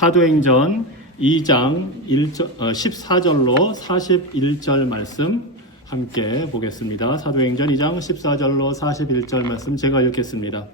사도행전 2장 14절로 41절 말씀 함께 보겠습니다. 사도행전 2장 14절로 41절 말씀 제가 읽겠습니다.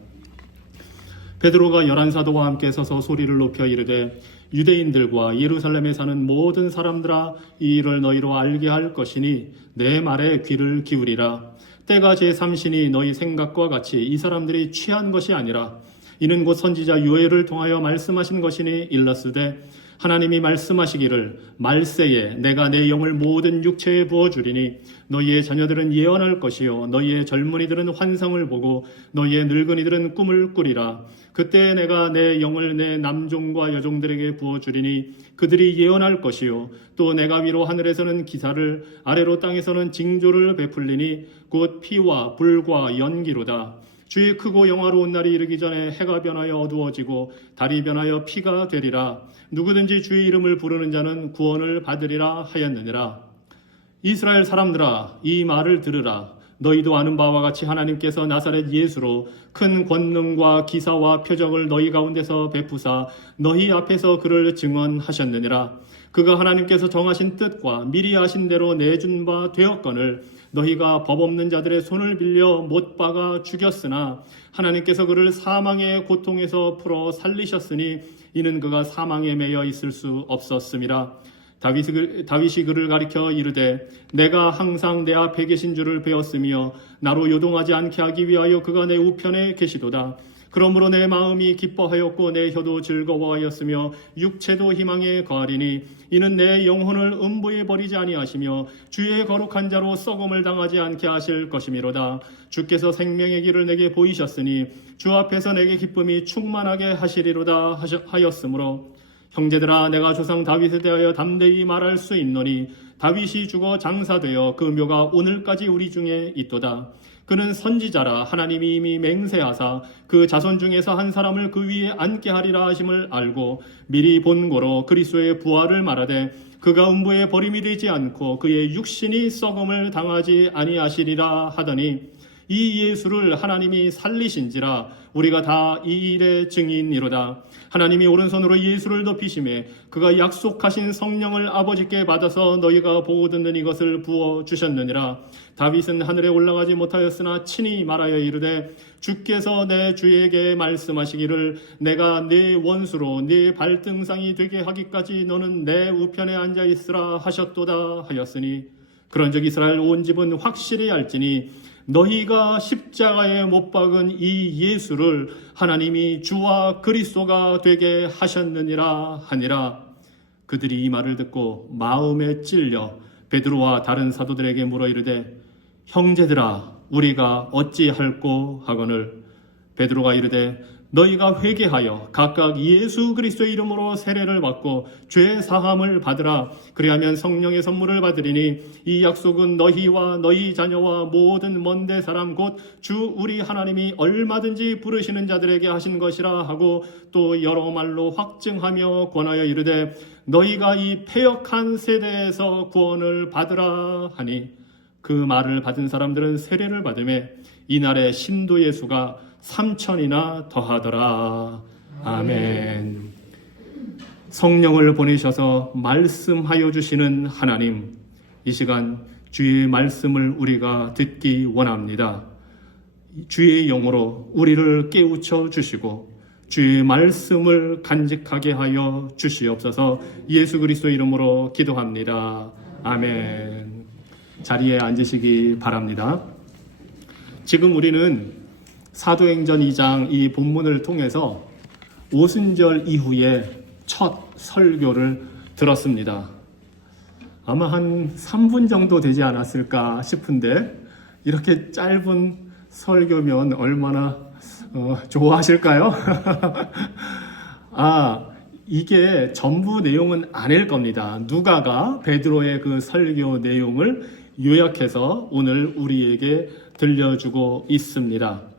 베드로가 11사도와 함께 서서 소리를 높여 이르되 유대인들과 예루살렘에 사는 모든 사람들아, 이 일을 너희로 알게 할 것이니 내 말에 귀를 기울이라. 때가 제3신이 너희 생각과 같이 이 사람들이 취한 것이 아니라 이는 곧 선지자 요엘을 통하여 말씀하신 것이니 일렀으되 하나님이 말씀하시기를 말세에 내가 내 영을 모든 육체에 부어주리니 너희의 자녀들은 예언할 것이요 너희의 젊은이들은 환상을 보고 너희의 늙은이들은 꿈을 꾸리라. 그때 내가 내 영을 내 남종과 여종들에게 부어주리니 그들이 예언할 것이요 또 내가 위로 하늘에서는 기사를 아래로 땅에서는 징조를 베풀리니 곧 피와 불과 연기로다. 주의 크고 영화로운 날이 이르기 전에 해가 변하여 어두워지고 달이 변하여 피가 되리라. 누구든지 주의 이름을 부르는 자는 구원을 받으리라 하였느니라. 이스라엘 사람들아, 이 말을 들으라. 너희도 아는 바와 같이 하나님께서 나사렛 예수로 큰 권능과 기사와 표적을 너희 가운데서 베푸사 너희 앞에서 그를 증언하셨느니라. 그가 하나님께서 정하신 뜻과 미리 하신 대로 내준 바 되었거늘 너희가 법 없는 자들의 손을 빌려 못 박아 죽였으나 하나님께서 그를 사망의 고통에서 풀어 살리셨으니 이는 그가 사망에 매여 있을 수 없었음이라. 다윗이 그를 가리켜 이르되 내가 항상 내 앞에 계신 줄을 배웠으며 나로 요동하지 않게 하기 위하여 그가 내 우편에 계시도다. 그러므로 내 마음이 기뻐하였고 내 혀도 즐거워하였으며 육체도 희망에 거하리니 이는 내 영혼을 음부에 버리지 아니하시며 주의 거룩한 자로 썩음을 당하지 않게 하실 것이미로다. 주께서 생명의 길을 내게 보이셨으니 주 앞에서 내게 기쁨이 충만하게 하시리로다 하였으므로 형제들아, 내가 조상 다윗에 대하여 담대히 말할 수 있노니 다윗이 죽어 장사되어 그 묘가 오늘까지 우리 중에 있도다. 그는 선지자라. 하나님이 이미 맹세하사 그 자손 중에서 한 사람을 그 위에 앉게 하리라 하심을 알고 미리 본고로 그리스도의 부활을 말하되 그가 음부에 버림이 되지 않고 그의 육신이 썩음을 당하지 아니하시리라 하더니 이 예수를 하나님이 살리신지라 우리가 다 이 일의 증인이로다. 하나님이 오른손으로 예수를 높이시매 그가 약속하신 성령을 아버지께 받아서 너희가 보고 듣는 이것을 부어주셨느니라. 다윗은 하늘에 올라가지 못하였으나 친히 말하여 이르되 주께서 내 주에게 말씀하시기를 내가 네 원수로 네 발등상이 되게 하기까지 너는 내 우편에 앉아있으라 하셨도다 하였으니 그런즉 이스라엘 온 집은 확실히 알지니 너희가 십자가에 못 박은 이 예수를 하나님이 주와 그리스도가 되게 하셨느니라 하니라. 그들이 이 말을 듣고 마음에 찔려 베드로와 다른 사도들에게 물어 이르되 형제들아, 우리가 어찌할꼬 하거늘 베드로가 이르되 너희가 회개하여 각각 예수 그리스도의 이름으로 세례를 받고 죄 사함을 받으라. 그리하면 성령의 선물을 받으리니 이 약속은 너희와 너희 자녀와 모든 먼데 사람 곧 주 우리 하나님이 얼마든지 부르시는 자들에게 하신 것이라 하고 또 여러 말로 확증하며 권하여 이르되 너희가 이 패역한 세대에서 구원을 받으라 하니 그 말을 받은 사람들은 세례를 받으매 이날에 신도 예수가 3,000이나 더하더라. 아멘. 성령을 보내셔서 말씀하여 주시는 하나님, 이 시간 주의 말씀을 우리가 듣기 원합니다. 주의 영으로 우리를 깨우쳐 주시고 주의 말씀을 간직하게 하여 주시옵소서. 예수 그리스도 이름으로 기도합니다. 아멘. 자리에 앉으시기 바랍니다. 지금 우리는 사도행전 2장 이 본문을 통해서 오순절 이후에 첫 설교를 들었습니다. 아마 한 3분 정도 되지 않았을까 싶은데 이렇게 짧은 설교면 얼마나 좋아하실까요? 이게 전부 내용은 아닐 겁니다. 누가가 베드로의 그 설교 내용을 요약해서 오늘 우리에게 들려주고 있습니다.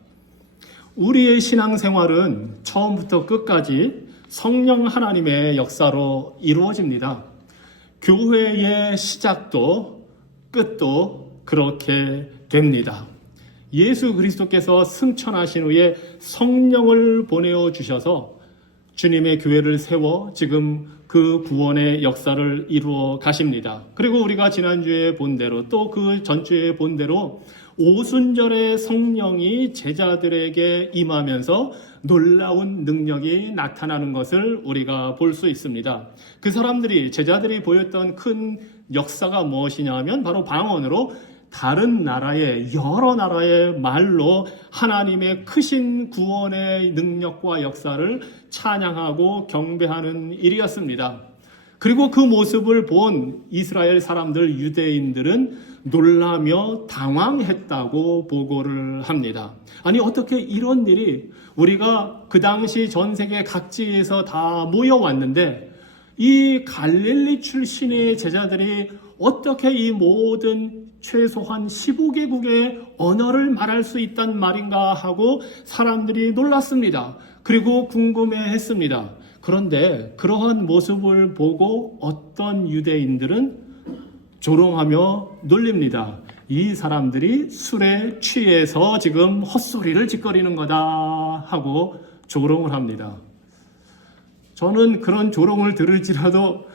우리의 신앙생활은 처음부터 끝까지 성령 하나님의 역사로 이루어집니다. 교회의 시작도 끝도 그렇게 됩니다. 예수 그리스도께서 승천하신 후에 성령을 보내어 주셔서 주님의 교회를 세워 지금 그 구원의 역사를 이루어 가십니다. 그리고 우리가 지난주에 본 대로 또 그 전주에 본 대로 오순절에 성령이 제자들에게 임하면서 놀라운 능력이 나타나는 것을 우리가 볼 수 있습니다. 그 사람들이, 제자들이 보였던 큰 역사가 무엇이냐 하면 바로 방언으로 다른 나라의, 여러 나라의 말로 하나님의 크신 구원의 능력과 역사를 찬양하고 경배하는 일이었습니다. 그리고 그 모습을 본 이스라엘 사람들, 유대인들은 놀라며 당황했다고 보고를 합니다. 아니, 어떻게 이런 일이, 우리가 그 당시 전 세계 각지에서 다 모여왔는데 이 갈릴리 출신의 제자들이 어떻게 이 모든 최소한 15개국의 언어를 말할 수 있단 말인가 하고 사람들이 놀랐습니다. 그리고 궁금해했습니다. 그런데 그러한 모습을 보고 어떤 유대인들은 조롱하며 놀립니다. 이 사람들이 술에 취해서 지금 헛소리를 짓거리는 거다 하고 조롱을 합니다. 저는 그런 조롱을 들을지라도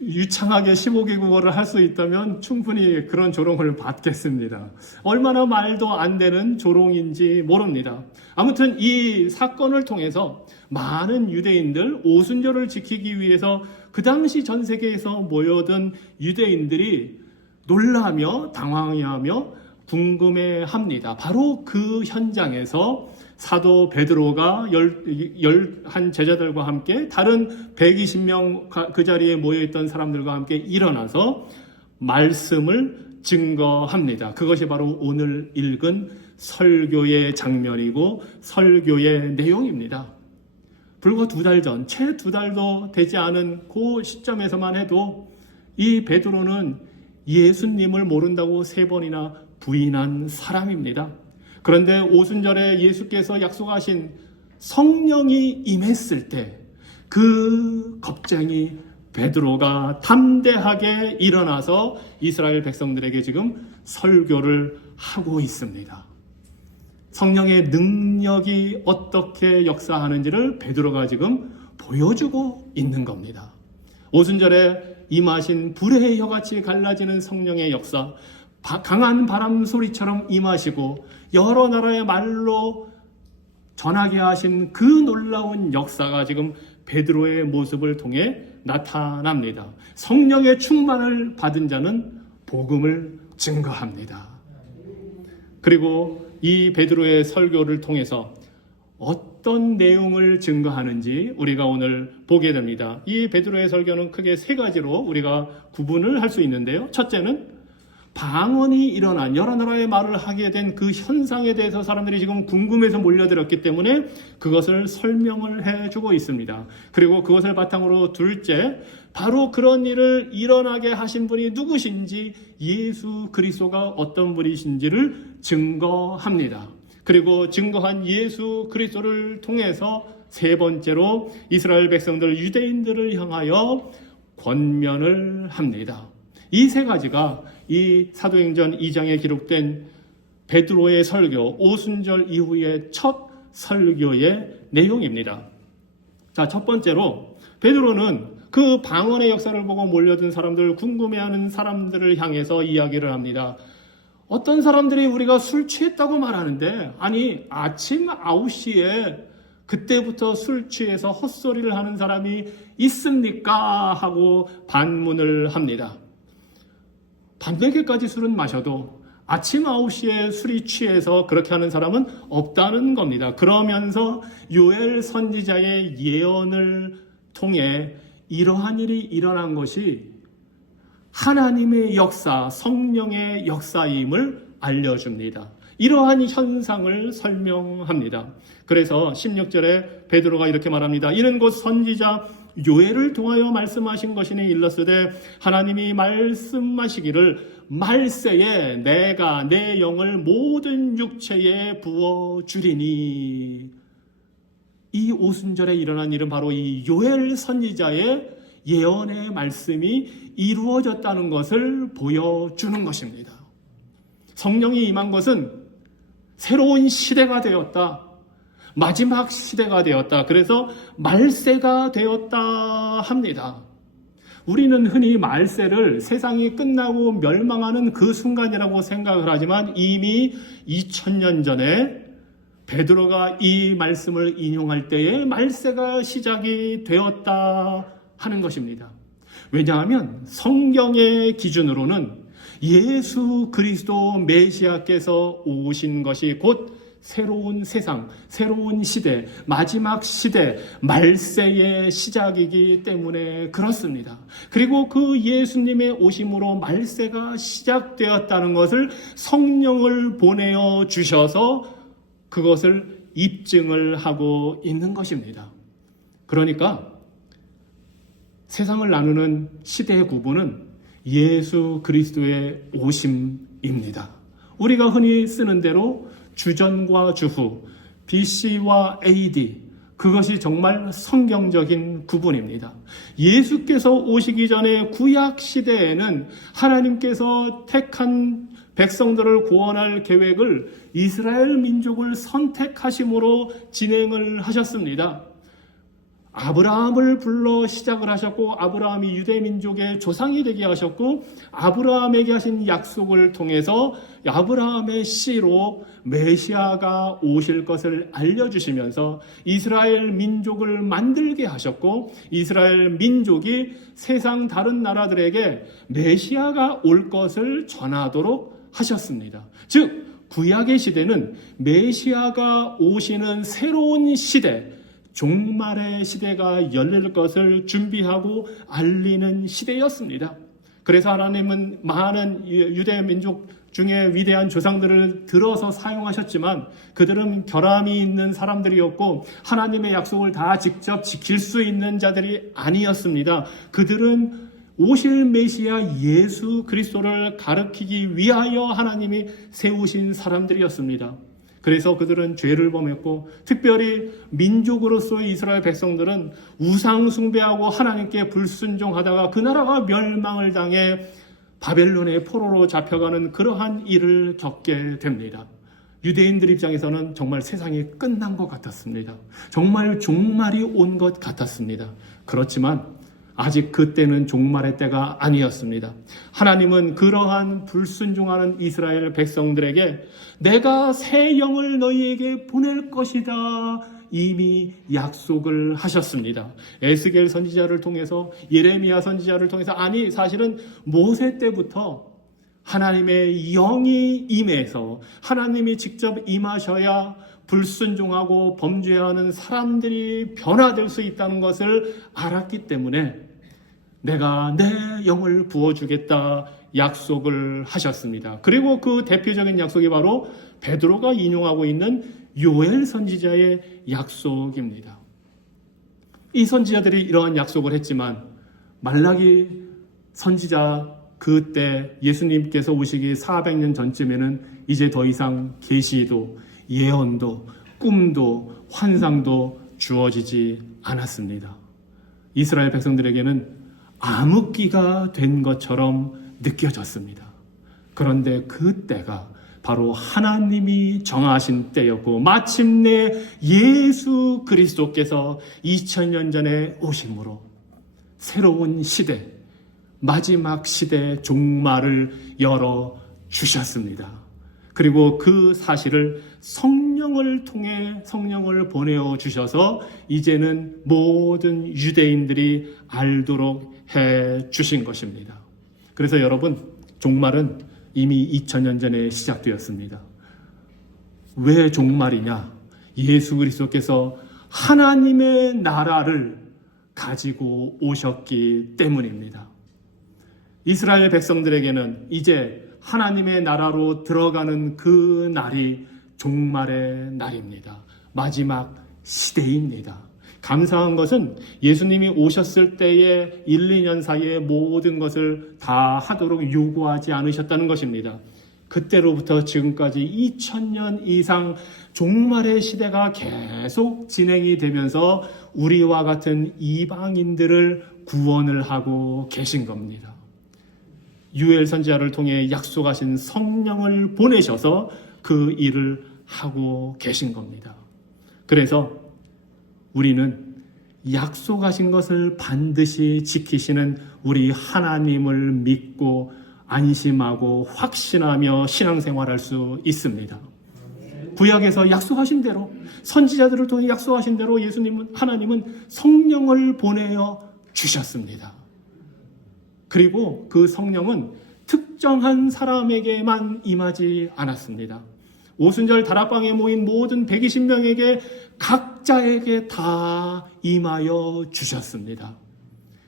유창하게 15개국어를 할 수 있다면 충분히 그런 조롱을 받겠습니다. 얼마나 말도 안 되는 조롱인지 모릅니다. 아무튼 이 사건을 통해서 많은 유대인들, 오순절을 지키기 위해서 그 당시 전 세계에서 모여든 유대인들이 놀라며 당황해하며 궁금해합니다. 바로 그 현장에서 사도 베드로가 한 제자들과 함께 다른 120명 그 자리에 모여있던 사람들과 함께 일어나서 말씀을 증거합니다. 그것이 바로 오늘 읽은 설교의 장면이고 설교의 내용입니다. 불과 2달 전, 채 2달도 되지 않은 그 시점에서만 해도 이 베드로는 예수님을 모른다고 3번이나 부인한 사람입니다. 그런데 오순절에 예수께서 약속하신 성령이 임했을 때 그 겁쟁이 베드로가 담대하게 일어나서 이스라엘 백성들에게 지금 설교를 하고 있습니다. 성령의 능력이 어떻게 역사하는지를 베드로가 지금 보여주고 있는 겁니다. 오순절에 임하신 불의 혀같이 갈라지는 성령의 역사, 강한 바람 소리처럼 임하시고 여러 나라의 말로 전하게 하신 그 놀라운 역사가 지금 베드로의 모습을 통해 나타납니다. 성령의 충만을 받은 자는 복음을 증거합니다. 그리고 이 베드로의 설교를 통해서 어떤 내용을 증거하는지 우리가 오늘 보게 됩니다. 이 베드로의 설교는 크게 3가지로 우리가 구분을 할 수 있는데요. 첫째는 방언이 일어난, 여러 나라의 말을 하게 된 그 현상에 대해서 사람들이 지금 궁금해서 몰려들었기 때문에 그것을 설명을 해주고 있습니다. 그리고 그것을 바탕으로 둘째, 바로 그런 일을 일어나게 하신 분이 누구신지, 예수 그리스도가 어떤 분이신지를 증거합니다. 그리고 증거한 예수 그리스도를 통해서 3번째로 이스라엘 백성들, 유대인들을 향하여 권면을 합니다. 이 3가지가 이 사도행전 2장에 기록된 베드로의 설교, 오순절 이후의 첫 설교의 내용입니다. 자, 첫 번째로 베드로는 그 방언의 역사를 보고 몰려든 사람들, 궁금해하는 사람들을 향해서 이야기를 합니다. 어떤 사람들이 우리가 술 취했다고 말하는데, 아니 아침 9시에 그때부터 술 취해서 헛소리를 하는 사람이 있습니까? 하고 반문을 합니다. 밤늦게까지 술은 마셔도 아침 9시에 술이 취해서 그렇게 하는 사람은 없다는 겁니다. 그러면서 요엘 선지자의 예언을 통해 이러한 일이 일어난 것이 하나님의 역사, 성령의 역사임을 알려줍니다. 이러한 현상을 설명합니다. 그래서 16절에 베드로가 이렇게 말합니다. 이는 곧 선지자 요엘을 통하여 말씀하신 것이니 일렀으되 하나님이 말씀하시기를 말세에 내가 내 영을 모든 육체에 부어주리니. 이 오순절에 일어난 일은 바로 이 요엘 선지자의 예언의 말씀이 이루어졌다는 것을 보여주는 것입니다. 성령이 임한 것은 새로운 시대가 되었다. 마지막 시대가 되었다. 그래서 말세가 되었다 합니다. 우리는 흔히 말세를 세상이 끝나고 멸망하는 그 순간이라고 생각을 하지만 이미 2000년 전에 베드로가 이 말씀을 인용할 때에 말세가 시작이 되었다 하는 것입니다. 왜냐하면 성경의 기준으로는 예수 그리스도 메시아께서 오신 것이 곧 새로운 세상, 새로운 시대, 마지막 시대, 말세의 시작이기 때문에 그렇습니다. 그리고 그 예수님의 오심으로 말세가 시작되었다는 것을 성령을 보내어 주셔서 그것을 입증을 하고 있는 것입니다. 그러니까 세상을 나누는 시대의 구분은 예수 그리스도의 오심입니다. 우리가 흔히 쓰는 대로 주전과 주후, BC와 AD, 그것이 정말 성경적인 구분입니다. 예수께서 오시기 전에 구약 시대에는 하나님께서 택한 백성들을 구원할 계획을 이스라엘 민족을 선택하심으로 진행을 하셨습니다. 아브라함을 불러 시작을 하셨고 아브라함이 유대 민족의 조상이 되게 하셨고 아브라함에게 하신 약속을 통해서 아브라함의 씨로 메시아가 오실 것을 알려주시면서 이스라엘 민족을 만들게 하셨고 이스라엘 민족이 세상 다른 나라들에게 메시아가 올 것을 전하도록 하셨습니다. 즉 구약의 시대는 메시아가 오시는 새로운 시대, 종말의 시대가 열릴 것을 준비하고 알리는 시대였습니다. 그래서 하나님은 많은 유대 민족 중에 위대한 조상들을 들어서 사용하셨지만 그들은 결함이 있는 사람들이었고 하나님의 약속을 다 직접 지킬 수 있는 자들이 아니었습니다. 그들은 오실 메시아 예수 그리스도를 가르치기 위하여 하나님이 세우신 사람들이었습니다. 그래서 그들은 죄를 범했고 특별히 민족으로서의 이스라엘 백성들은 우상 숭배하고 하나님께 불순종하다가 그 나라가 멸망을 당해 바벨론의 포로로 잡혀가는 그러한 일을 겪게 됩니다. 유대인들 입장에서는 정말 세상이 끝난 것 같았습니다. 정말 종말이 온 것 같았습니다. 그렇지만 아직 그때는 종말의 때가 아니었습니다. 하나님은 그러한 불순종하는 이스라엘 백성들에게 내가 새 영을 너희에게 보낼 것이다 이미 약속을 하셨습니다. 에스겔 선지자를 통해서 예레미야 선지자를 통해서 아니 사실은 모세 때부터 하나님의 영이 임해서 하나님이 직접 임하셔야 불순종하고 범죄하는 사람들이 변화될 수 있다는 것을 알았기 때문에 내가 내 영을 부어주겠다 약속을 하셨습니다. 그리고 그 대표적인 약속이 바로 베드로가 인용하고 있는 요엘 선지자의 약속입니다. 이 선지자들이 이러한 약속을 했지만 말라기 선지자 그때 예수님께서 오시기 400년 전쯤에는 이제 더 이상 계시도 예언도 꿈도 환상도 주어지지 않았습니다. 이스라엘 백성들에게는 암흑기가 된 것처럼 느껴졌습니다. 그런데 그 때가 바로 하나님이 정하신 때였고 마침내 예수 그리스도께서 2000년 전에 오심으로 새로운 시대, 마지막 시대 종말을 열어주셨습니다. 그리고 그 사실을 성령을 통해 성령을 보내어 주셔서 이제는 모든 유대인들이 알도록 해 주신 것입니다. 그래서 여러분, 종말은 이미 2000년 전에 시작되었습니다. 왜 종말이냐? 예수 그리스도께서 하나님의 나라를 가지고 오셨기 때문입니다. 이스라엘 백성들에게는 이제 하나님의 나라로 들어가는 그 날이 종말의 날입니다. 마지막 시대입니다. 감사한 것은 예수님이 오셨을 때의 1, 2년 사이에 모든 것을 다 하도록 요구하지 않으셨다는 것입니다. 그때로부터 지금까지 2000년 이상 종말의 시대가 계속 진행이 되면서 우리와 같은 이방인들을 구원을 하고 계신 겁니다. 유엘 선지자를 통해 약속하신 성령을 보내셔서 그 일을 하고 계신 겁니다. 그래서 우리는 약속하신 것을 반드시 지키시는 우리 하나님을 믿고 안심하고 확신하며 신앙생활할 수 있습니다. 구약에서 약속하신 대로, 선지자들을 통해 약속하신 대로 하나님은 성령을 보내어 주셨습니다. 그리고 그 성령은 특정한 사람에게만 임하지 않았습니다. 오순절 다락방에 모인 모든 120명에게 각자에게 다 임하여 주셨습니다.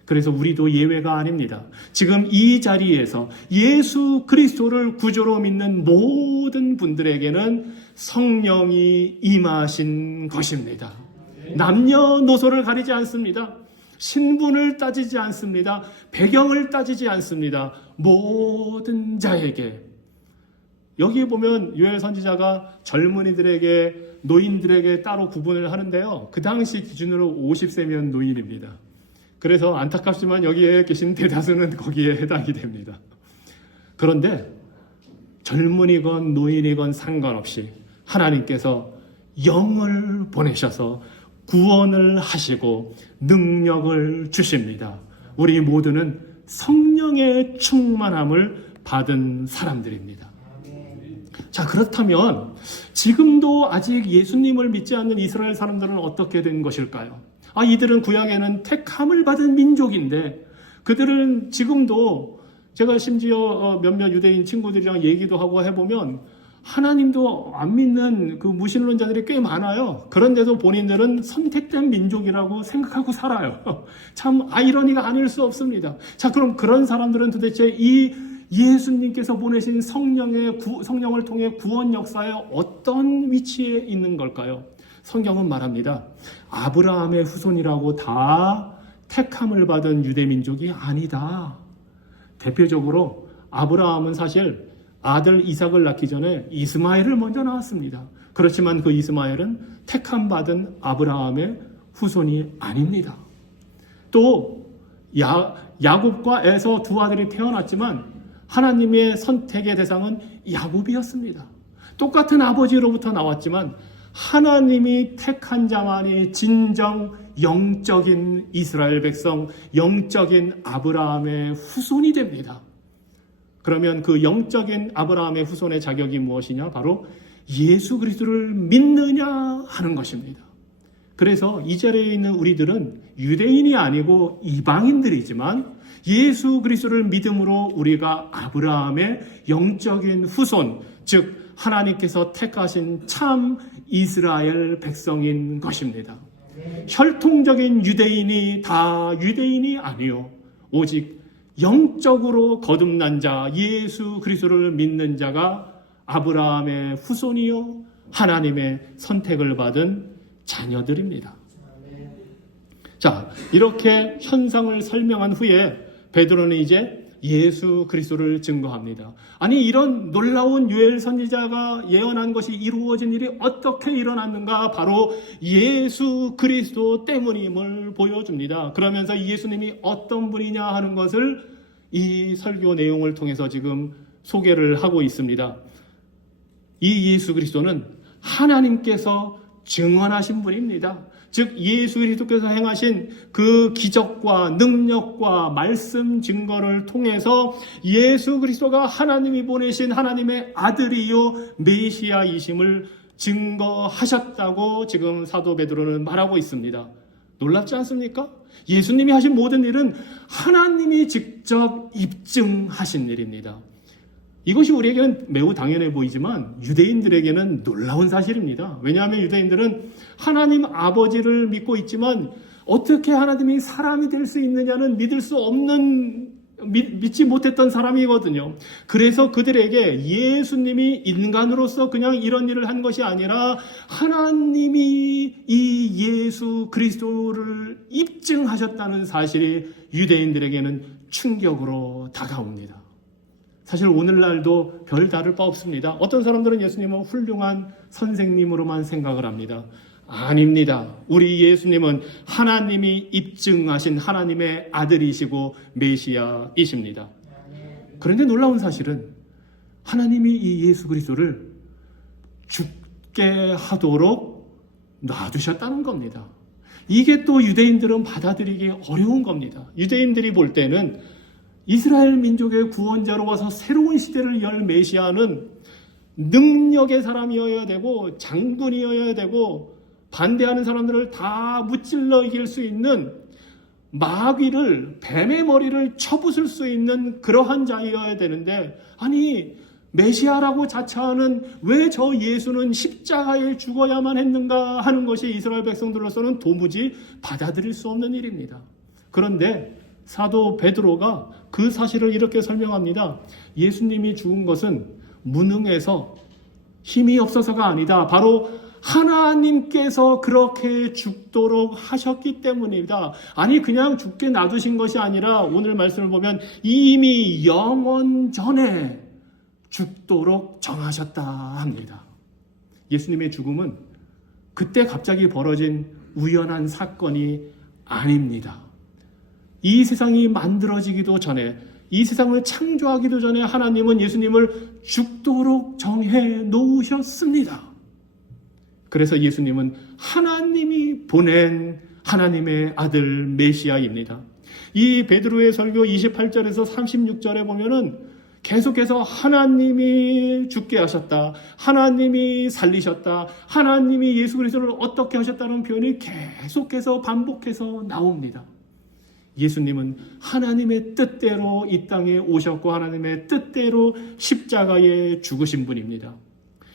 그래서 우리도 예외가 아닙니다. 지금 이 자리에서 예수 그리스도를 구주로 믿는 모든 분들에게는 성령이 임하신 것입니다. 남녀노소를 가리지 않습니다. 신분을 따지지 않습니다. 배경을 따지지 않습니다. 모든 자에게. 여기에 보면 요엘 선지자가 젊은이들에게, 노인들에게 따로 구분을 하는데요. 그 당시 기준으로 50세면 노인입니다. 그래서 안타깝지만 여기에 계신 대다수는 거기에 해당이 됩니다. 그런데 젊은이건 노인이건 상관없이 하나님께서 영을 보내셔서 구원을 하시고 능력을 주십니다. 우리 모두는 성령의 충만함을 받은 사람들입니다. 자, 그렇다면 지금도 아직 예수님을 믿지 않는 이스라엘 사람들은 어떻게 된 것일까요? 이들은 구약에는 택함을 받은 민족인데 그들은 지금도, 제가 심지어 몇몇 유대인 친구들이랑 얘기도 하고 해보면 하나님도 안 믿는 그 무신론자들이 꽤 많아요. 그런데도 본인들은 선택된 민족이라고 생각하고 살아요. 참 아이러니가 아닐 수 없습니다. 자, 그럼 그런 사람들은 도대체 이 예수님께서 보내신 성령을 통해 구원 역사에 어떤 위치에 있는 걸까요? 성경은 말합니다. 아브라함의 후손이라고 다 택함을 받은 유대민족이 아니다. 대표적으로 아브라함은 사실 아들 이삭을 낳기 전에 이스마엘을 먼저 낳았습니다. 그렇지만 그 이스마엘은 택함 받은 아브라함의 후손이 아닙니다. 또 야곱과 에서 두 아들이 태어났지만 하나님의 선택의 대상은 야곱이었습니다. 똑같은 아버지로부터 나왔지만 하나님이 택한 자만이 진정 영적인 이스라엘 백성, 영적인 아브라함의 후손이 됩니다. 그러면 그 영적인 아브라함의 후손의 자격이 무엇이냐? 바로 예수 그리스도를 믿느냐 하는 것입니다. 그래서 이 자리에 있는 우리들은 유대인이 아니고 이방인들이지만 예수 그리스도를 믿음으로 우리가 아브라함의 영적인 후손, 즉 하나님께서 택하신 참 이스라엘 백성인 것입니다. 혈통적인 유대인이 다 유대인이 아니요, 오직 영적으로 거듭난 자, 예수 그리스도를 믿는 자가 아브라함의 후손이요 하나님의 선택을 받은 자녀들입니다. 자, 이렇게 현상을 설명한 후에 베드로는 이제 예수 그리스도를 증거합니다. 아니, 이런 놀라운 요엘 선지자가 예언한 것이 이루어진 일이 어떻게 일어났는가? 바로 예수 그리스도 때문임을 보여줍니다. 그러면서 예수님이 어떤 분이냐 하는 것을 이 설교 내용을 통해서 지금 소개를 하고 있습니다. 이 예수 그리스도는 하나님께서 증언하신 분입니다. 즉 예수 그리스도께서 행하신 그 기적과 능력과 말씀 증거를 통해서 예수 그리스도가 하나님이 보내신 하나님의 아들이요 메시아이심을 증거하셨다고 지금 사도 베드로는 말하고 있습니다. 놀랍지 않습니까? 예수님이 하신 모든 일은 하나님이 직접 입증하신 일입니다. 이것이 우리에게는 매우 당연해 보이지만 유대인들에게는 놀라운 사실입니다. 왜냐하면 유대인들은 하나님 아버지를 믿고 있지만 어떻게 하나님이 사람이 될 수 있느냐는 믿을 수 없는, 믿지 못했던 사람이거든요. 그래서 그들에게 예수님이 인간으로서 그냥 이런 일을 한 것이 아니라 하나님이 이 예수 그리스도를 입증하셨다는 사실이 유대인들에게는 충격으로 다가옵니다. 사실 오늘날도 별 다를 바 없습니다. 어떤 사람들은 예수님은 훌륭한 선생님으로만 생각을 합니다. 아닙니다. 우리 예수님은 하나님이 입증하신 하나님의 아들이시고 메시아이십니다. 그런데 놀라운 사실은 하나님이 이 예수 그리스도를 죽게 하도록 놔두셨다는 겁니다. 이게 또 유대인들은 받아들이기 어려운 겁니다. 유대인들이 볼 때는 이스라엘 민족의 구원자로 와서 새로운 시대를 열 메시아는 능력의 사람이어야 되고 장군이어야 되고 반대하는 사람들을 다 무찔러 이길 수 있는 마귀를, 뱀의 머리를 쳐부술 수 있는 그러한 자이어야 되는데, 아니 메시아라고 자처하는 왜 저 예수는 십자가에 죽어야만 했는가 하는 것이 이스라엘 백성들로서는 도무지 받아들일 수 없는 일입니다. 그런데 사도 베드로가 그 사실을 이렇게 설명합니다. 예수님이 죽은 것은 무능해서 힘이 없어서가 아니다. 바로 하나님께서 그렇게 죽도록 하셨기 때문이다. 아니 그냥 죽게 놔두신 것이 아니라 오늘 말씀을 보면 이미 영원 전에 죽도록 정하셨다 합니다. 예수님의 죽음은 그때 갑자기 벌어진 우연한 사건이 아닙니다. 이 세상이 만들어지기도 전에, 이 세상을 창조하기도 전에 하나님은 예수님을 죽도록 정해 놓으셨습니다. 그래서 예수님은 하나님이 보낸 하나님의 아들 메시아입니다. 이 베드로의 설교 28절에서 36절에 보면은 계속해서 하나님이 죽게 하셨다, 하나님이 살리셨다, 하나님이 예수 그리스도를 어떻게 하셨다는 표현이 계속해서 반복해서 나옵니다. 예수님은 하나님의 뜻대로 이 땅에 오셨고 하나님의 뜻대로 십자가에 죽으신 분입니다.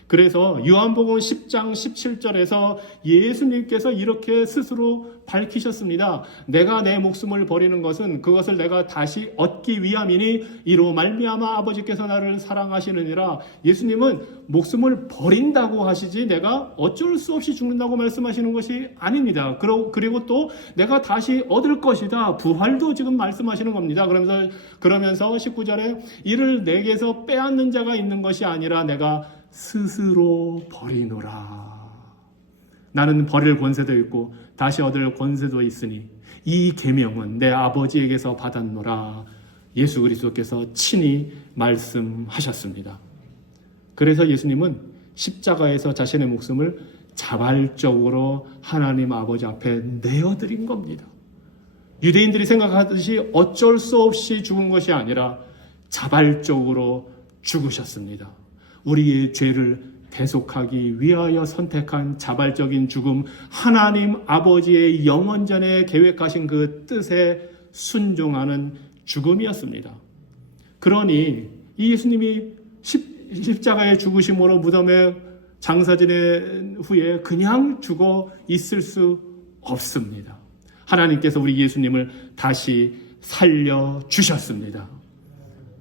그래서 요한복음 10장 17절에서 예수님께서 이렇게 스스로 밝히셨습니다. 내가 내 목숨을 버리는 것은 그것을 내가 다시 얻기 위함이니 이로 말미암아 아버지께서 나를 사랑하시느니라. 예수님은 목숨을 버린다고 하시지 내가 어쩔 수 없이 죽는다고 말씀하시는 것이 아닙니다. 그리고 또 내가 다시 얻을 것이다. 부활도 지금 말씀하시는 겁니다. 그러면서 19절에 이를 내게서 빼앗는 자가 있는 것이 아니라 내가 스스로 버리노라. 나는 버릴 권세도 있고 다시 얻을 권세도 있으니 이 계명은 내 아버지에게서 받았노라. 예수 그리스도께서 친히 말씀하셨습니다. 그래서 예수님은 십자가에서 자신의 목숨을 자발적으로 하나님 아버지 앞에 내어드린 겁니다. 유대인들이 생각하듯이 어쩔 수 없이 죽은 것이 아니라 자발적으로 죽으셨습니다. 우리의 죄를 대속하기 위하여 선택한 자발적인 죽음, 하나님 아버지의 영원전에 계획하신 그 뜻에 순종하는 죽음이었습니다. 그러니 이 예수님이 십자가에 죽으심으로 무덤에 장사 지낸 후에 그냥 죽어 있을 수 없습니다. 하나님께서 우리 예수님을 다시 살려주셨습니다.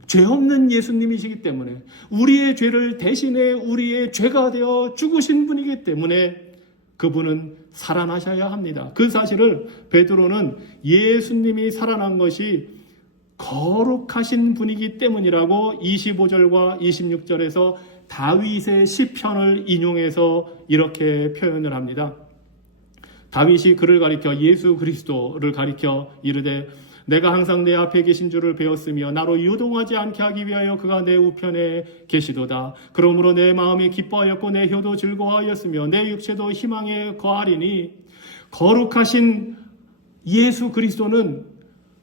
죄 없는 예수님이시기 때문에 우리의 죄를 대신해 우리의 죄가 되어 죽으신 분이기 때문에 그분은 살아나셔야 합니다. 그 사실을 베드로는 예수님이 살아난 것이 거룩하신 분이기 때문이라고 25절과 26절에서 다윗의 시편을 인용해서 이렇게 표현을 합니다. 다윗이 그를 가리켜 예수 그리스도를 가리켜 이르되 내가 항상 내 앞에 계신 줄을 배웠으며 나로 요동하지 않게 하기 위하여 그가 내 우편에 계시도다. 그러므로 내 마음이 기뻐하였고 내 혀도 즐거워하였으며 내 육체도 희망에 거하리니. 거룩하신 예수 그리스도는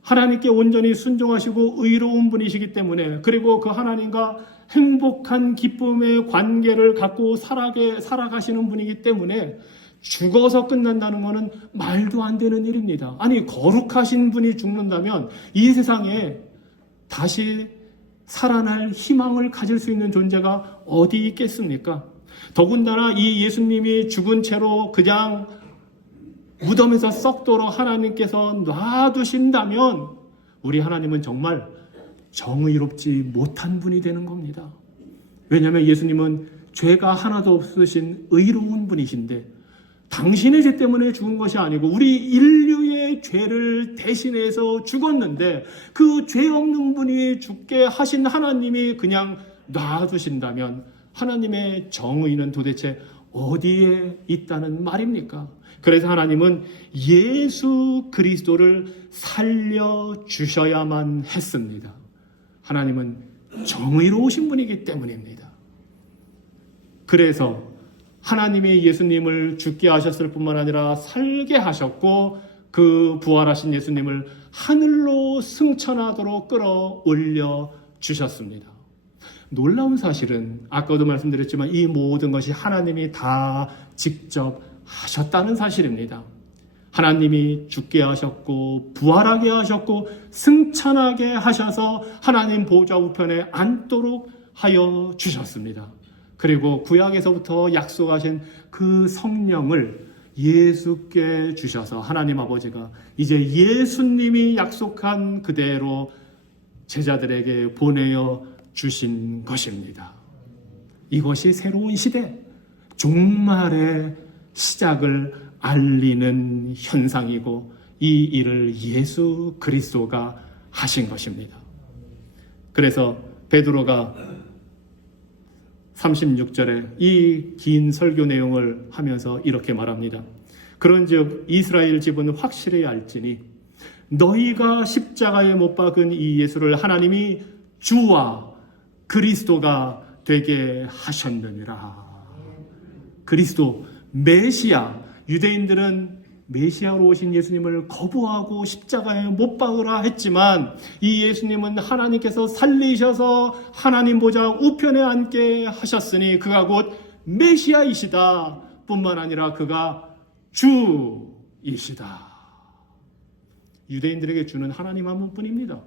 하나님께 온전히 순종하시고 의로운 분이시기 때문에, 그리고 그 하나님과 행복한 기쁨의 관계를 갖고 살아가시는 분이기 때문에 죽어서 끝난다는 것은 말도 안 되는 일입니다. 아니 거룩하신 분이 죽는다면 이 세상에 다시 살아날 희망을 가질 수 있는 존재가 어디 있겠습니까? 더군다나 이 예수님이 죽은 채로 그냥 무덤에서 썩도록 하나님께서 놔두신다면 우리 하나님은 정말 정의롭지 못한 분이 되는 겁니다. 왜냐하면 예수님은 죄가 하나도 없으신 의로운 분이신데 당신의 죄 때문에 죽은 것이 아니고 우리 인류의 죄를 대신해서 죽었는데 그 죄 없는 분이 죽게 하신 하나님이 그냥 놔두신다면 하나님의 정의는 도대체 어디에 있다는 말입니까? 그래서 하나님은 예수 그리스도를 살려주셔야만 했습니다. 하나님은 정의로우신 분이기 때문입니다. 그래서 하나님이 예수님을 죽게 하셨을 뿐만 아니라 살게 하셨고 그 부활하신 예수님을 하늘로 승천하도록 끌어올려 주셨습니다. 놀라운 사실은 아까도 말씀드렸지만 이 모든 것이 하나님이 다 직접 하셨다는 사실입니다. 하나님이 죽게 하셨고 부활하게 하셨고 승천하게 하셔서 하나님 보좌 우편에 앉도록 하여 주셨습니다. 그리고 구약에서부터 약속하신 그 성령을 예수께 주셔서 하나님 아버지가 이제 예수님이 약속한 그대로 제자들에게 보내어 주신 것입니다. 이것이 새로운 시대, 종말의 시작을 알리는 현상이고 이 일을 예수 그리스도가 하신 것입니다. 그래서 베드로가 36절에 이 긴 설교 내용을 하면서 이렇게 말합니다. 그런즉 이스라엘 집은 확실히 알지니 너희가 십자가에 못 박은 이 예수를 하나님이 주와 그리스도가 되게 하셨느니라. 그리스도 메시아, 유대인들은 메시아로 오신 예수님을 거부하고 십자가에 못 박으라 했지만 이 예수님은 하나님께서 살리셔서 하나님 보좌 우편에 앉게 하셨으니 그가 곧 메시아이시다 뿐만 아니라 그가 주이시다. 유대인들에게 주는 하나님 한 분뿐입니다.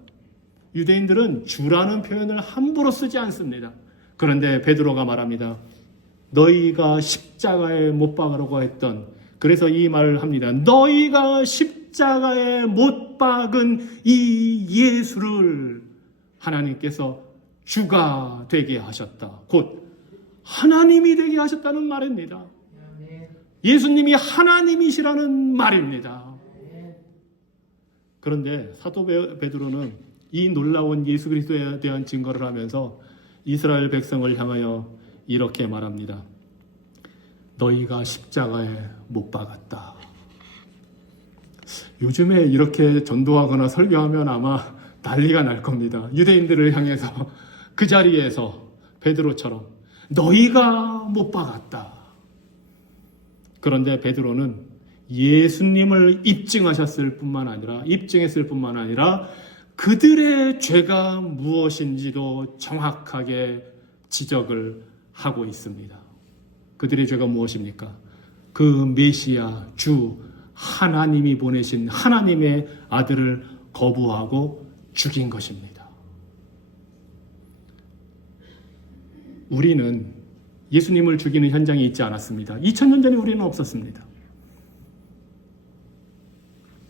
유대인들은 주라는 표현을 함부로 쓰지 않습니다. 그런데 베드로가 말합니다. 너희가 십자가에 못 박으라고 했던, 그래서 이 말을 합니다. 너희가 십자가에 못 박은 이 예수를 하나님께서 주가 되게 하셨다. 곧 하나님이 되게 하셨다는 말입니다. 예수님이 하나님이시라는 말입니다. 그런데 사도 베드로는 이 놀라운 예수 그리스도에 대한 증거를 하면서 이스라엘 백성을 향하여 이렇게 말합니다. 너희가 십자가에 못 박았다. 요즘에 이렇게 전도하거나 설교하면 아마 난리가 날 겁니다. 유대인들을 향해서 그 자리에서 베드로처럼 너희가 못 박았다. 그런데 베드로는 예수님을 입증했을 뿐만 아니라 그들의 죄가 무엇인지도 정확하게 지적을 하고 있습니다. 그들의 죄가 무엇입니까? 그 메시아, 주, 하나님이 보내신 하나님의 아들을 거부하고 죽인 것입니다. 우리는 예수님을 죽이는 현장이 있지 않았습니다. 2000년 전에 우리는 없었습니다.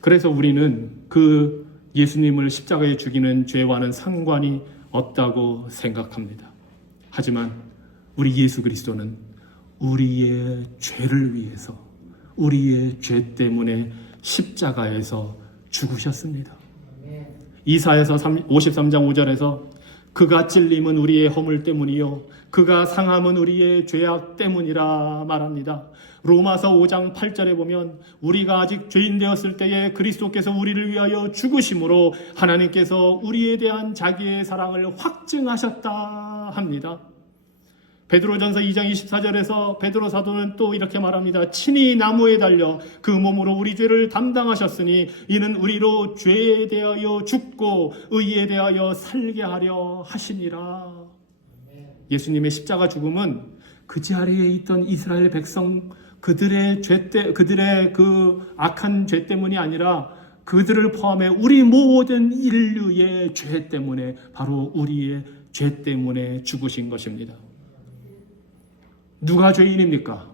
그래서 우리는 그 예수님을 십자가에 죽이는 죄와는 상관이 없다고 생각합니다. 하지만 우리 예수 그리스도는 우리의 죄를 위해서 우리의 죄 때문에 십자가에서 죽으셨습니다. 이사야서 53장 5절에서 그가 찔림은 우리의 허물 때문이요 그가 상함은 우리의 죄악 때문이라 말합니다. 로마서 5장 8절에 보면 우리가 아직 죄인 되었을 때에 그리스도께서 우리를 위하여 죽으심으로 하나님께서 우리에 대한 자기의 사랑을 확증하셨다 합니다. 베드로전서 2장 24절에서 베드로 사도는 또 이렇게 말합니다. 친히 나무에 달려 그 몸으로 우리 죄를 담당하셨으니 이는 우리로 죄에 대하여 죽고 의에 대하여 살게 하려 하시니라. 예수님의 십자가 죽음은 그 자리에 있던 이스라엘 백성 그들의 그 악한 죄 때문이 아니라 그들을 포함해 우리 모든 인류의 죄 때문에 바로 우리의 죄 때문에 죽으신 것입니다. 누가 죄인입니까?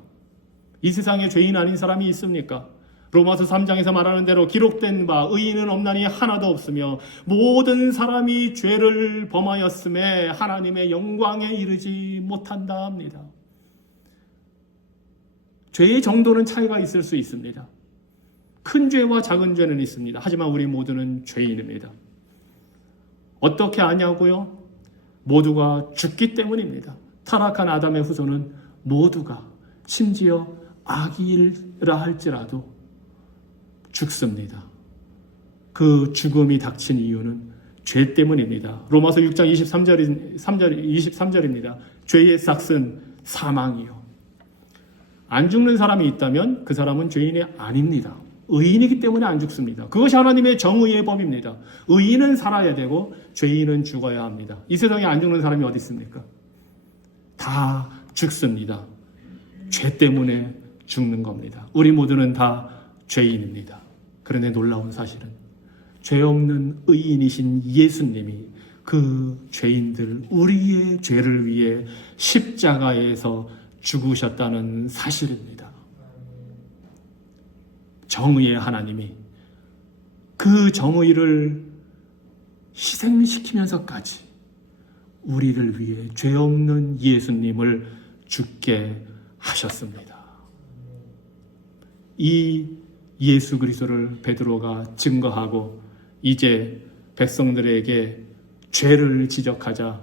이 세상에 죄인 아닌 사람이 있습니까? 로마서 3장에서 말하는 대로 기록된 바 의인은 없나니 하나도 없으며 모든 사람이 죄를 범하였음에 하나님의 영광에 이르지 못한다 합니다. 죄의 정도는 차이가 있을 수 있습니다. 큰 죄와 작은 죄는 있습니다. 하지만 우리 모두는 죄인입니다. 어떻게 아냐고요? 모두가 죽기 때문입니다. 타락한 아담의 후손은 모두가 심지어 아기라 할지라도 죽습니다. 그 죽음이 닥친 이유는 죄 때문입니다. 로마서 6장 23절입니다. 죄의 삭은 사망이요 안 죽는 사람이 있다면 그 사람은 죄인이 아닙니다. 의인이기 때문에 안 죽습니다. 그것이 하나님의 정의의 법입니다. 의인은 살아야 되고 죄인은 죽어야 합니다. 이 세상에 안 죽는 사람이 어디 있습니까? 다 죽습니다. 죄 때문에 죽는 겁니다. 우리 모두는 다 죄인입니다. 그런데 놀라운 사실은 죄 없는 의인이신 예수님이 그 죄인들, 우리의 죄를 위해 십자가에서 죽으셨다는 사실입니다. 정의의 하나님이 그 정의를 희생시키면서까지 우리를 위해 죄 없는 예수님을 죽게 하셨습니다. 이 예수 그리스도를 베드로가 증거하고 이제 백성들에게 죄를 지적하자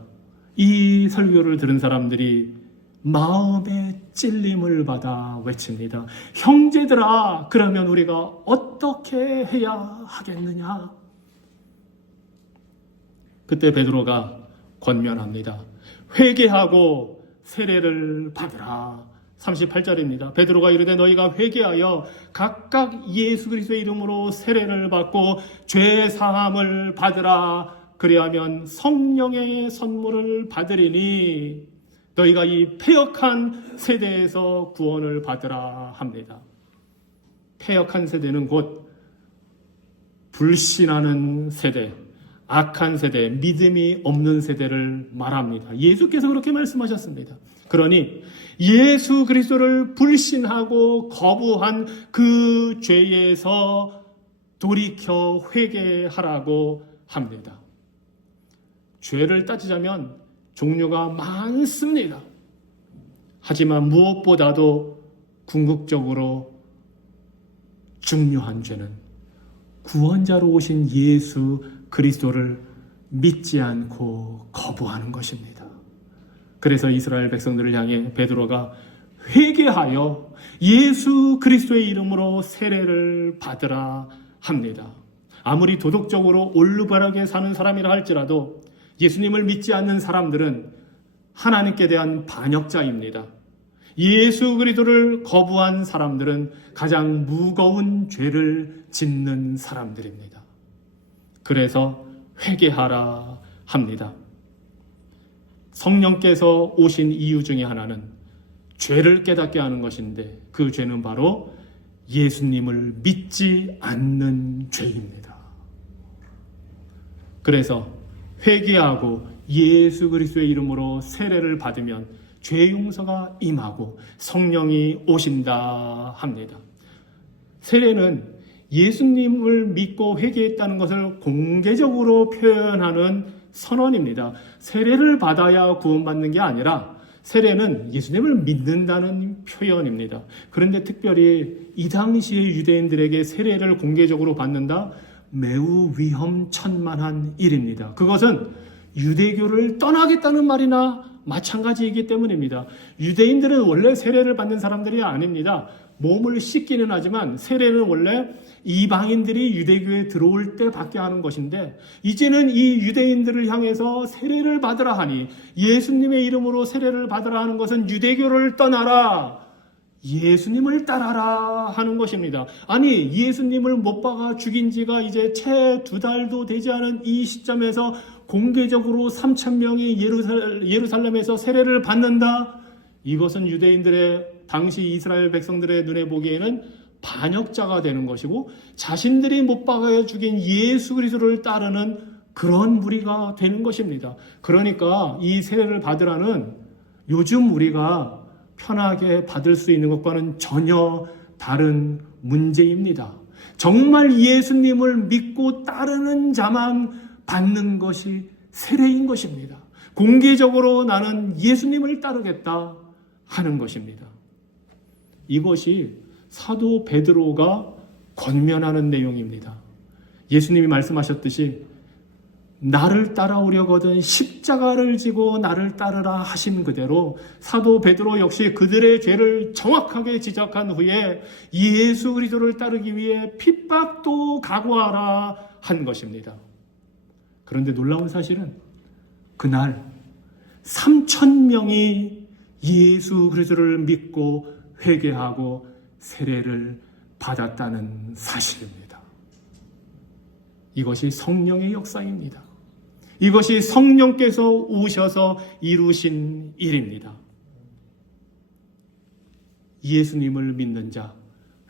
이 설교를 들은 사람들이 마음의 찔림을 받아 외칩니다. 형제들아, 그러면 우리가 어떻게 해야 하겠느냐? 그때 베드로가 권면합니다. 회개하고 세례를 받으라. 38절입니다. 베드로가 이르되 너희가 회개하여 각각 예수 그리스도의 이름으로 세례를 받고 죄 사함을 받으라. 그리하면 성령의 선물을 받으리니 너희가 이 패역한 세대에서 구원을 받으라 합니다. 패역한 세대는 곧 불신하는 세대, 악한 세대, 믿음이 없는 세대를 말합니다. 예수께서 그렇게 말씀하셨습니다. 그러니 예수 그리스도를 불신하고 거부한 그 죄에서 돌이켜 회개하라고 합니다. 죄를 따지자면 종류가 많습니다. 하지만 무엇보다도 궁극적으로 중요한 죄는 구원자로 오신 예수 그리스도를 믿지 않고 거부하는 것입니다. 그래서 이스라엘 백성들을 향해 베드로가 회개하여 예수 그리스도의 이름으로 세례를 받으라 합니다. 아무리 도덕적으로 올바르게 사는 사람이라 할지라도 예수님을 믿지 않는 사람들은 하나님께 대한 반역자입니다. 예수 그리스도를 거부한 사람들은 가장 무거운 죄를 짓는 사람들입니다. 그래서 회개하라 합니다. 성령께서 오신 이유 중에 하나는 죄를 깨닫게 하는 것인데 그 죄는 바로 예수님을 믿지 않는 죄입니다. 그래서 회개하고 예수 그리스도의 이름으로 세례를 받으면 죄 용서가 임하고 성령이 오신다 합니다. 세례는 예수님을 믿고 회개했다는 것을 공개적으로 표현하는 선언입니다. 세례를 받아야 구원받는 게 아니라 세례는 예수님을 믿는다는 표현입니다. 그런데 특별히 이 당시의 유대인들에게 세례를 공개적으로 받는다? 매우 위험천만한 일입니다. 그것은 유대교를 떠나겠다는 말이나 마찬가지이기 때문입니다. 유대인들은 원래 세례를 받는 사람들이 아닙니다. 몸을 씻기는 하지만 세례는 원래 이방인들이 유대교에 들어올 때 받게 하는 것인데 이제는 이 유대인들을 향해서 세례를 받으라 하니 예수님의 이름으로 세례를 받으라 하는 것은 유대교를 떠나라, 예수님을 따라라 하는 것입니다. 아니, 예수님을 못 박아 죽인 지가 이제 채 2달도 되지 않은 이 시점에서 공개적으로 3,000명이 예루살렘에서 세례를 받는다? 이것은 유대인들의 당시 이스라엘 백성들의 눈에 보기에는 반역자가 되는 것이고 자신들이 못 박아 죽인 예수 그리스도를 따르는 그런 무리가 되는 것입니다. 그러니까 이 세례를 받으라는 요즘 우리가 편하게 받을 수 있는 것과는 전혀 다른 문제입니다. 정말 예수님을 믿고 따르는 자만 받는 것이 세례인 것입니다. 공개적으로 나는 예수님을 따르겠다 하는 것입니다. 이것이 사도 베드로가 권면하는 내용입니다. 예수님이 말씀하셨듯이 나를 따라오려거든 십자가를 지고 나를 따르라 하신 그대로 사도 베드로 역시 그들의 죄를 정확하게 지적한 후에 예수 그리스도를 따르기 위해 핍박도 각오하라 한 것입니다. 그런데 놀라운 사실은 그날 3,000명이 예수 그리스도를 믿고 회개하고 세례를 받았다는 사실입니다. 이것이 성령의 역사입니다. 이것이 성령께서 오셔서 이루신 일입니다. 예수님을 믿는 자,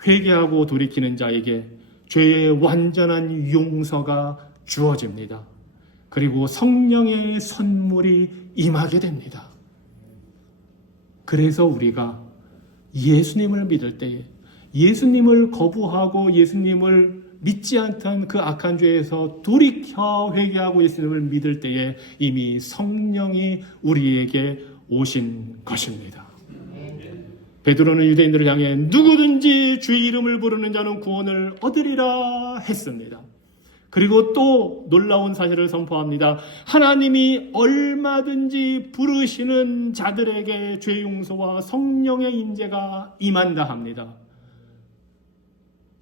회개하고 돌이키는 자에게 죄의 완전한 용서가 주어집니다. 그리고 성령의 선물이 임하게 됩니다. 그래서 우리가 예수님을 믿을 때에 예수님을 거부하고 예수님을 믿지 않던 그 악한 죄에서 돌이켜 회개하고 예수님을 믿을 때에 이미 성령이 우리에게 오신 것입니다. 베드로는 유대인들을 향해 누구든지 주의 이름을 부르는 자는 구원을 얻으리라 했습니다. 그리고 또 놀라운 사실을 선포합니다. 하나님이 얼마든지 부르시는 자들에게 죄 용서와 성령의 인재가 임한다 합니다.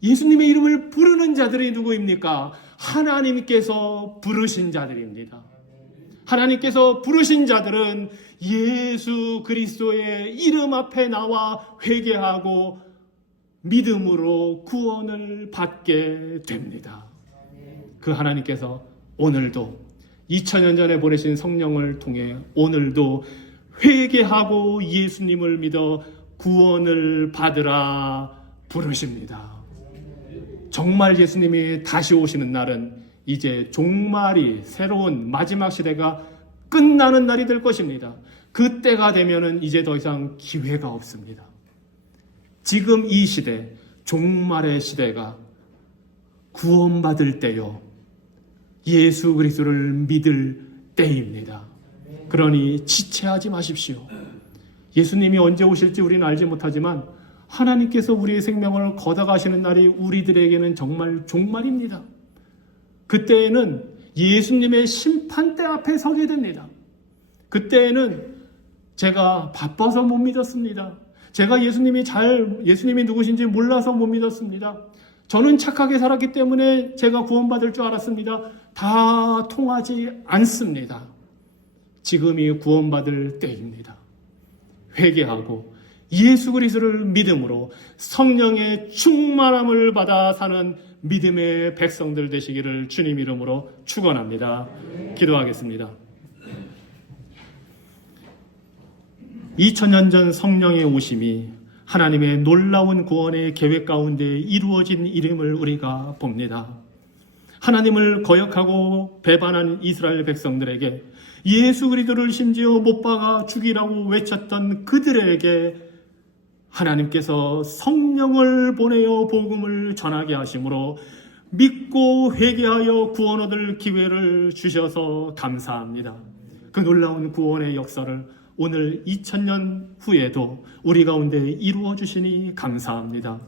예수님의 이름을 부르는 자들이 누구입니까? 하나님께서 부르신 자들입니다. 하나님께서 부르신 자들은 예수 그리스도의 이름 앞에 나와 회개하고 믿음으로 구원을 받게 됩니다. 그 하나님께서 오늘도 2000년 전에 보내신 성령을 통해 오늘도 회개하고 예수님을 믿어 구원을 받으라 부르십니다. 정말 예수님이 다시 오시는 날은 이제 종말이 새로운 마지막 시대가 끝나는 날이 될 것입니다. 그때가 되면은 이제 더 이상 기회가 없습니다. 지금 이 시대, 종말의 시대가 구원받을 때요, 예수 그리스도를 믿을 때입니다. 그러니 지체하지 마십시오. 예수님이 언제 오실지 우리는 알지 못하지만 하나님께서 우리의 생명을 걷어가시는 날이 우리들에게는 정말 종말입니다. 그때에는 예수님의 심판대 앞에 서게 됩니다. 그때에는 제가 바빠서 못 믿었습니다. 제가 예수님이 누구신지 몰라서 못 믿었습니다. 저는 착하게 살았기 때문에 제가 구원받을 줄 알았습니다. 다 통하지 않습니다. 지금이 구원받을 때입니다. 회개하고 예수 그리스도를 믿음으로 성령의 충만함을 받아 사는 믿음의 백성들 되시기를 주님 이름으로 축원합니다. 기도하겠습니다. 2000년 전 성령의 오심이 하나님의 놀라운 구원의 계획 가운데 이루어진 일임을 우리가 봅니다. 하나님을 거역하고 배반한 이스라엘 백성들에게 예수 그리스도를 심지어 못 박아 죽이라고 외쳤던 그들에게 하나님께서 성령을 보내어 복음을 전하게 하심으로 믿고 회개하여 구원 얻을 기회를 주셔서 감사합니다. 그 놀라운 구원의 역사를 오늘 2000년 후에도 우리 가운데 이루어 주시니 감사합니다.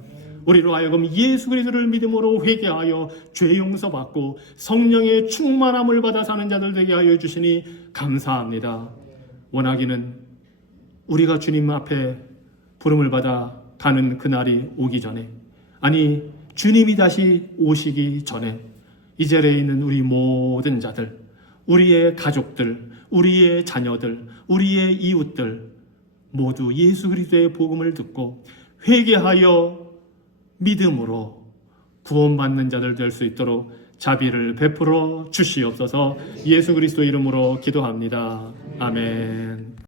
우리로 하여금 예수 그리스도를 믿음으로 회개하여 죄 용서받고 성령의 충만함을 받아 사는 자들 되게 하여 주시니 감사합니다. 원하기는 우리가 주님 앞에 부름을 받아 가는 그날이 오기 전에, 아니 주님이 다시 오시기 전에 이 자리에 있는 우리 모든 자들, 우리의 가족들, 우리의 자녀들, 우리의 이웃들 모두 예수 그리스도의 복음을 듣고 회개하여 믿음으로 구원받는 자들 될 수 있도록 자비를 베풀어 주시옵소서. 예수 그리스도 이름으로 기도합니다. 아멘.